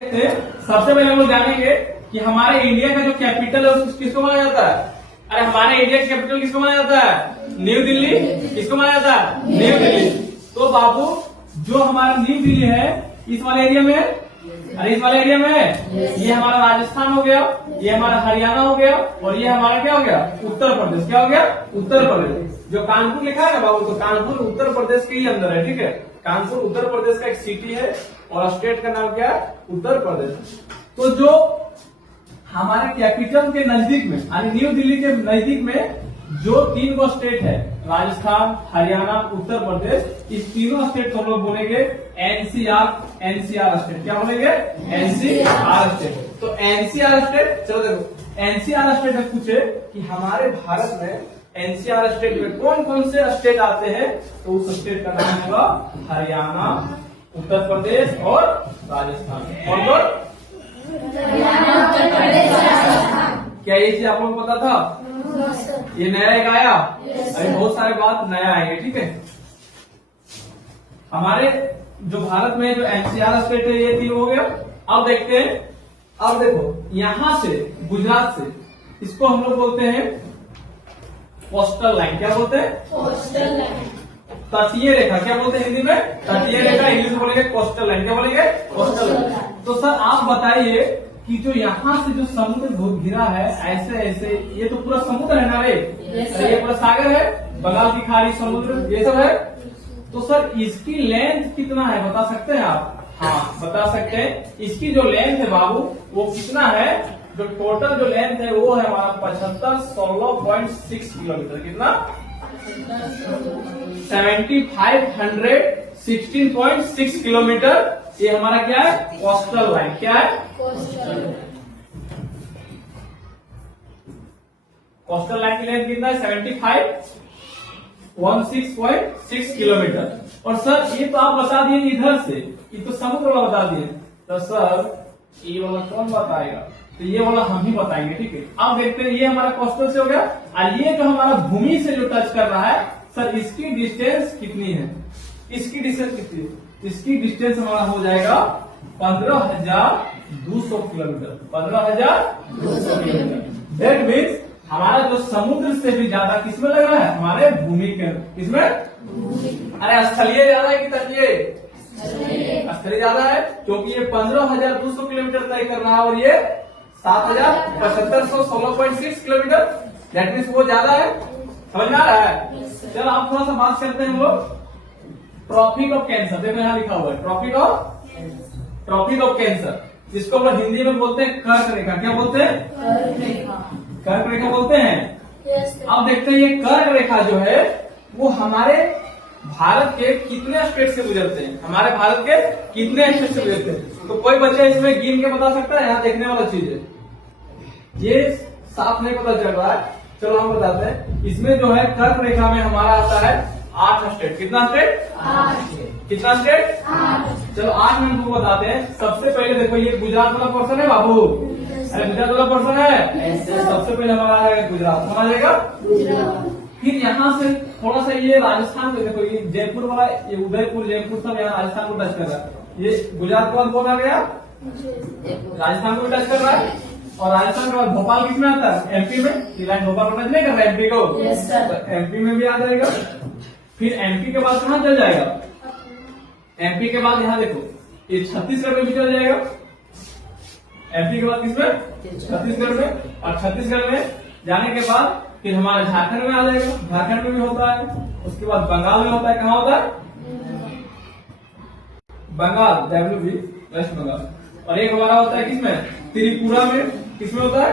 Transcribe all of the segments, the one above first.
सबसे पहले हम लोग जानेंगे कि हमारे इंडिया का जो कैपिटल है उसको किसको माना जाता है। अरे हमारे इंडिया का कैपिटल किसको माना जाता है? न्यू दिल्ली। किसको माना जाता है? न्यू दिल्ली। तो बाबू जो हमारा न्यू दिल्ली है इस वाले एरिया में, अरे इस वाले एरिया में ये हमारा राजस्थान हो गया, ये हमारा हरियाणा हो गया और ये हमारा क्या हो गया? उत्तर प्रदेश। क्या हो गया? उत्तर प्रदेश। जो कानपुर लिखा है ना बाबू, तो कानपुर उत्तर प्रदेश के ही अंदर है। ठीक है, कानपुर उत्तर प्रदेश का एक सिटी है और स्टेट का नाम क्या है? उत्तर प्रदेश। तो जो हमारे कैपिटल के नजदीक में यानी न्यू दिल्ली के नजदीक में जो तीन गो स्टेट है, राजस्थान, हरियाणा, उत्तर प्रदेश, इस तीनों स्टेट को हम लोग बोलेंगे एनसीआर स्टेट। क्या बोलेंगे? NCR state. तो एनसीआर स्टेट, चलो देखो एनसीआर स्टेट में पूछे कि हमारे भारत में एनसीआर स्टेट में कौन कौन से स्टेट आते हैं, तो उस स्टेट का नाम होगा हरियाणा, उत्तर प्रदेश और राजस्थान। कौन कौन? क्या ये चीज आप लोग को पता था? ये नया एक आया? अरे बहुत सारे बात नया आएंगे। ठीक है, हमारे जो भारत में जो एनसीआर स्टेट है ये तीन हो गया। अब देखते हैं, अब देखो यहां से गुजरात से इसको हम लोग बोलते हैं कोस्टल लाइन। क्या बोलते हैं? Coastal line. तटीय रेखा। क्या बोलते हैं हिंदी में? तटीय रेखा। इंग्लिश में बोलेंगे कोस्टल लाइन। क्या बोलेंगे? Coastal line. तो सर आप बताइए कि जो यहाँ से जो समुद्र घिरा है ऐसे ऐसे, ये तो पूरा समुद्र है ना रे? ये पूरा सागर है, बंगाल की खाड़ी, समुद्र, ये सब है। तो सर इसकी लेंथ कितना है बता सकते हैं आप? हाँ बता सकते हैं। इसकी जो लेंथ है बाबू वो कितना है? जो टोटल जो लेंथ है वो है हमारा 7516.6 किलोमीटर। कितना? 7516.6 किलोमीटर। ये हमारा क्या है? Coastal line. क्या है? कोस्टल लाइन की लेंथ कितना है? 7516.6 किलोमीटर। और सर ये तो आप बता दिए इधर से, ये तो समुद्र वाला बता दिए। तो सर ये वाला कौन बताएगा? तो ये वाला हम ही बताएंगे। ठीक है, अब देखते हैं ये हमारा कोस्टल से हो गया और ये जो हमारा भूमि से जो टच कर रहा है सर इसकी डिस्टेंस कितनी है? इसकी डिस्टेंस कितनी है? इसकी डिस्टेंस हमारा हो जाएगा 15,200 किलोमीटर। 15,200 किलोमीटर। दैट मीन्स हमारा जो समुद्र से भी ज्यादा किसमें लग रहा है? हमारे भूमि के। किसमें? अरे स्थलीय ज्यादा है कि तटीय? स्थलीय ज्यादा है, क्योंकि ये 15,200 किलोमीटर तय कर रहा है और ये 7,7516.6 किलोमीटर। दैट मीन्स वो ज्यादा है। समझ में आ रहा है? चलो आप थोड़ा सा बात करते हैं हम लोग ट्रॉपिक ऑफ कैंसर। देखो यहाँ लिखा हुआ है ट्रॉपिक ऑफ कैंसर, जिसको हम लोग हिंदी में बोलते हैं कर्क रेखा। क्या बोलते हैं? कर्क रेखा बोलते हैं। अब देखते हैं ये कर्क रेखा जो है वो हमारे भारत के कितने स्टेट से गुजरते हैं? हमारे भारत के कितने स्टेट से गुजरते हैं? तो कोई बच्चा इसमें गिन के बता सकता है? यहाँ देखने वाला चीज है, ये साफ नहीं पता चल रहा है। चलो हम बताते हैं। इसमें जो है कर्क रेखा में हमारा आता है 8 स्टेट। कितना स्टेट? 8। कितना स्टेट? 8। चलो 8 में हमको बताते हैं। सबसे पहले देखो ये गुजरात वाला पर्सन है बाबू। अरे गुजरात वाला पर्सन है। सबसे पहले हमारा आएगा गुजरात। कौन आ जाएगा? फिर यहाँ से थोड़ा सा ये राजस्थान को देखो, ये जयपुर वाला, ये उदयपुर, जयपुर सब यहाँ राजस्थान को टच कर रहा है। ये गुजरात के बाद कौन आ गया? राजस्थान को टच कर रहा है। और राजस्थान के बाद भोपाल किसमें आता है? एमपी में। ये लाइन भोपाल को टच नहीं कर रहा है एमपी को? तो एमपी में भी आ जाएगा। फिर एमपी के बाद कहाँ चल जाएगा? एमपी के बाद यहाँ देखो ये छत्तीसगढ़ में भी चल जाएगा। एमपी के बाद किसमें? छत्तीसगढ़ में। और छत्तीसगढ़ में जाने के बाद फिर हमारा झारखंड में आ जाएगा। झारखंड में भी होता है। उसके बाद बंगाल में होता है। कहाँ होता है? Bengal, WB, West Bengal. और एक हमारा होता है किसमें? त्रिपुरा में। किसमें होता है?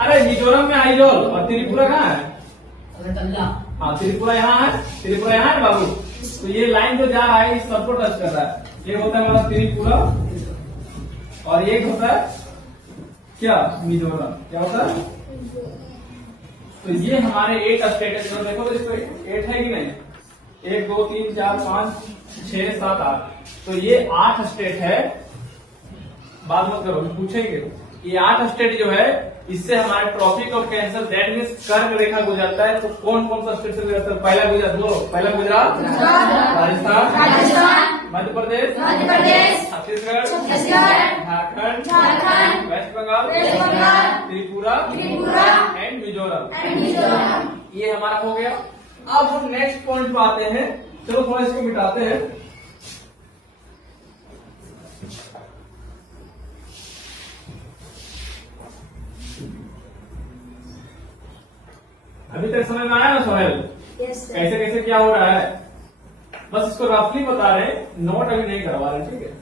अरे मिजोरम में आइजोल। और त्रिपुरा कहाँ है? हाँ त्रिपुरा यहाँ है। त्रिपुरा यहाँ है बाबू। तो ये लाइन जो जा रहा है इस सबको टच कर रहा है। एक होता है हमारा त्रिपुरा और एक होता है क्या? मिजोरम। क्या होता है? तो ये हमारे 8 स्टेट है। चलो देखो तो इसको 8 है कि नहीं? 1 2 3 4 5 6 7 8। तो ये 8 स्टेट है। बात मत करो, पूछेंगे। ये 8 स्टेट जो है इससे हमारे Tropic of Cancer that means कर्क रेखा गुजरता है। तो कौन कौन सा स्टेट से गुजरता है? पहला गुजरात, बोलो पहला गुजरात, राजस्थान, मध्य प्रदेश, छत्तीसगढ़, झारखंड, वेस्ट बंगाल, त्रिपुरा एंड मिजोरम। ये हमारा हो गया। अब हम नेक्स्ट पॉइंट पे आते हैं। चलो थोड़ा इसको मिटाते हैं। अभी तक समझ में आया ना सोहेल? कैसे कैसे क्या हो रहा है? बस इसको रफली बता रहे हैं, नोट अभी नहीं करवा रहे, ठीक है?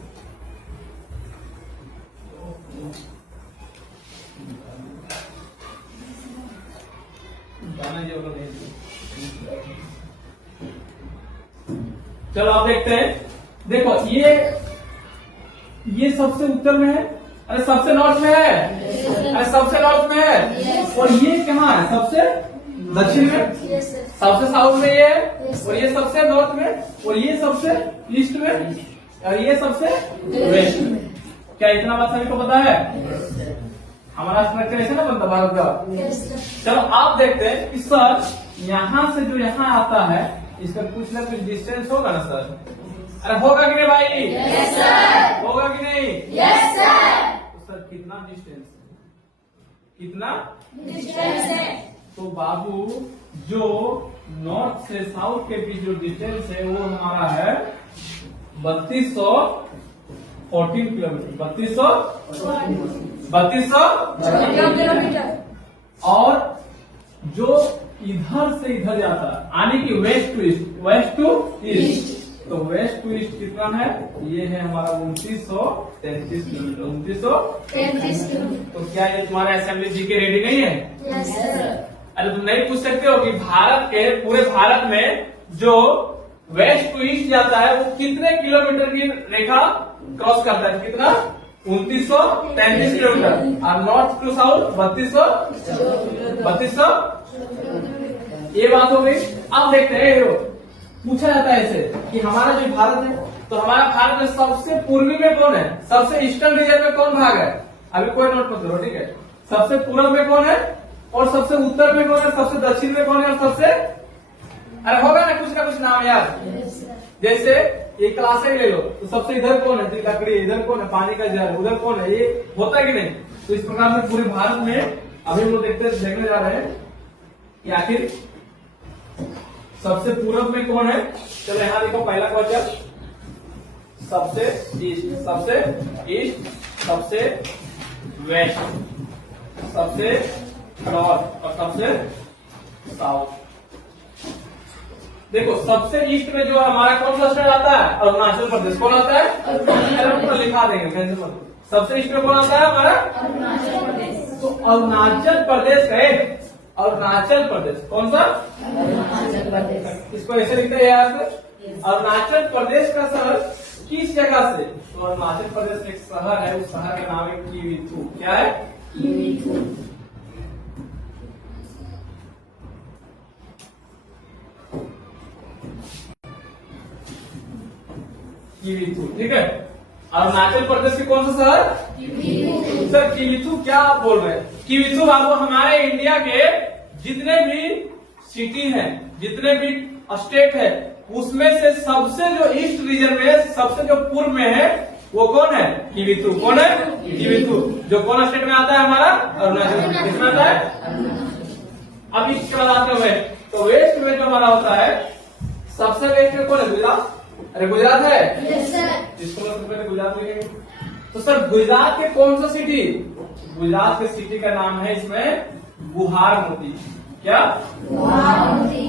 चलो आप देखते हैं। देखो ये सबसे उत्तर में है, अरे सबसे नॉर्थ में है, अरे सबसे नॉर्थ में है। और ये कहाँ है? सबसे दक्षिण में, सबसे साउथ में ये है, और ये सबसे नॉर्थ में, और ये सबसे ईस्ट में, और ये सबसे वेस्ट में। क्या इतना बात सभी को पता है? हमारा स्ट्रक्चर ऐसे ना बनता भारत का। चलो आप देखते हैं कि सर यहाँ से जो यहाँ आता है इसका कुछ ना कुछ डिस्टेंस होगा ना सर? अरे होगा कि नहीं भाई? Yes sir. होगा कि नहीं? Yes sir. तो सर कितना डिस्टेंस है? कितना डिस्टेंस है? तो बाबू जो नॉर्थ से साउथ के बीच जो डिस्टेंस है वो हमारा है 3214 किलोमीटर। 3200 किलोमीटर। और जो इधर से इधर जाता है यानी कि west to east, west to east, तो वेस्ट टू ईस्ट कितना है? ये है हमारा 2933 किलोमीटर। 2933 किलोमीटर। तो क्या ये तुम्हारा असेंबली जी के रेडी नहीं है? Yes sir. अरे तुम नहीं पूछ सकते हो कि भारत के पूरे भारत में जो वेस्ट टू ईस्ट जाता है वो कितने किलोमीटर की रेखा क्रॉस करता है? कितना? 2933 किलोमीटर। और नॉर्थ टू साउथ 3200। ये बात हो गई। अब देखते हैं, पूछा जाता है ऐसे कि हमारा जो भारत है, तो हमारा भारत में सबसे पूर्वी में कौन है? सबसे ईस्टर्न रीजन में कौन भाग है? अभी कोई नोट मत करो, ठीक है? सबसे पूर्व में कौन है, और सबसे उत्तर में कौन है, सबसे दक्षिण में कौन है, और सबसे, अरे होगा ना कुछ नाम यार। जैसे ये क्लास ले लो, तो सबसे इधर कौन है? लकड़ी। इधर कौन है? पानी का जार। उधर कौन है? ये होता है कि नहीं? तो इस प्रकार से पूरे भारत में अभी हम लोग देखने जा रहे हैं कि आखिर सबसे पूर्व में कौन है। चलो यहाँ देखो, पहला क्वेश्चन, सबसे ईस्ट, सबसे ईस्ट, सबसे वेस्ट, सबसे नॉर्थ और सबसे साउथ। देखो सबसे ईस्ट में जो हमारा कौन सा स्टेट आता है? अरुणाचल प्रदेश। कौन आता है? अरुणाचल। लिखा देंगे कैसे? सबसे ईस्ट में कौन आता है हमारा? अरुणाचल प्रदेश। तो अरुणाचल प्रदेश है, अरुणाचल प्रदेश। कौन सा? अरुणाचल प्रदेश। इसको ऐसे लिखते हैं यार, अरुणाचल प्रदेश का शहर किस जगह से? तो अरुणाचल प्रदेश एक शहर है, उस शहर का नाम है कीवीथू। क्या है? कीवीथू। कीवीथू, ठीक है? अरुणाचल प्रदेश के कौन सा शहर? कीवीथू। सर कीवीथू क्या आप बोल रहे हैं? कीवीथू बाबू हमारे इंडिया के जितने भी सिटी हैं, जितने भी स्टेट है, उसमें से सबसे जो ईस्ट रीजन में है, सबसे जो पूर्व में है, वो कौन है? कीवीथू। कौन है? कीवीथू। जो कौन स्टेट में आता है हमारा? अरुणाचल प्रदेश में आता है। अब इसके बाद आते हुए तो वेस्ट में जो हमारा होता है, सबसे वेस्ट में कौन है? गुजरात। अरे गुजरात है। Yes sir. इसको पहले गुजरात लिखेंगे। तो सर गुजरात के कौन सा सिटी? गुजरात के सिटी का नाम है इसमें गुवाहाटी। क्या? गुवाहाटी।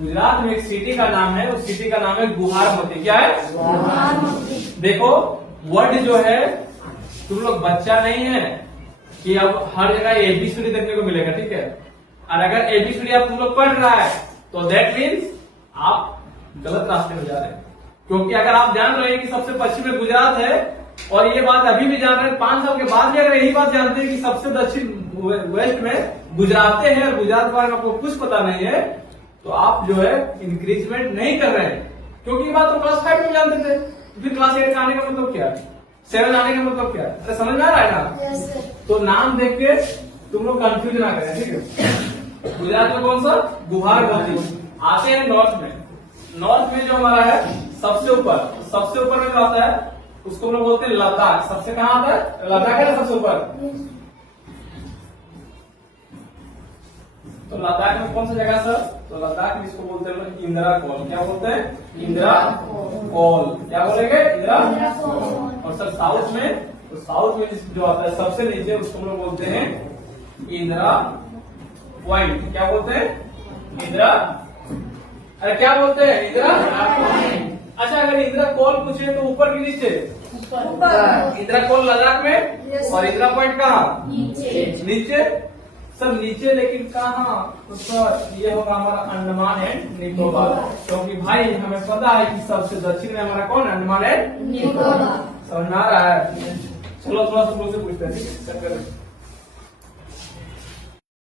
गुजरात में एक सिटी का नाम है, उस सिटी का नाम है गुवाहाटी। क्या है? गुवाहाटी। देखो वर्ड जो है, तुम लोग बच्चा नहीं है कि अब हर जगह एबीसीडी देखने को मिलेगा, ठीक है? और अगर एबीसीडी आप तुम लोग पढ़ रहा है तो दैट मीन्स आप गलत रास्ते में जा रहे हैं। क्योंकि अगर आप जान रहे हैं कि सबसे पश्चिम में गुजरात है, और ये बात अभी भी जान रहे हैं, 5 साल के बाद भी अगर यही बात जानते हैं कि सबसे दक्षिण वेस्ट में गुजराते हैं, और गुजरात के बारे में आपको कुछ पता नहीं है, तो आप जो है इंक्रीजमेंट नहीं कर रहे हैं। क्योंकि ये बात तो क्लास 5 में जानते थे, फिर क्लास 8 आने का मतलब क्या है? 7 आने का मतलब क्या है? अरे समझ में आ रहा है ना? तो नाम देख के तुम लोग कंफ्यूज ना करें, ठीक है? गुजरात में कौन सा? गुवाहाटी। आते हैं नॉर्थ में। नॉर्थ में जो हमारा है सबसे ऊपर में जो आता है उसको हम लोग बोलते हैं लद्दाख। सबसे कहाँ आता है? लद्दाख है ना सबसे ऊपर। तो लद्दाख में कौन सा जगह सर? तो लद्दाख में इसको बोलते हैं लोग इंदिरा कॉल। क्या बोलते हैं? इंदिरा कॉल। क्या बोलेंगे? इंदिरा कॉल। और सर साउथ में, तो साउथ में जो आता है सबसे नीचे उसको हम लोग बोलते हैं इंदिरा पॉइंट। क्या बोलते हैं? इंदिरा, अरे क्या बोलते हैं? इंदिरा पॉइंट। अच्छा, अगर इंदिरा कॉल पूछे तो ऊपर की नीचे? ऊपर। इंदिरा कॉल लद्दाख में और इंदिरा पॉइंट कहाँ? नीचे। सर नीचे लेकिन कहाँ? तो सर ये होगा हमारा अंडमान एंड निकोबार, क्योंकि भाई हमें पता है कि सबसे दक्षिण में हमारा कौन? अंडमान एंड निकोबार। समझ में आ रहा है? चलो थोड़ा सा लोग से पूछते हैं।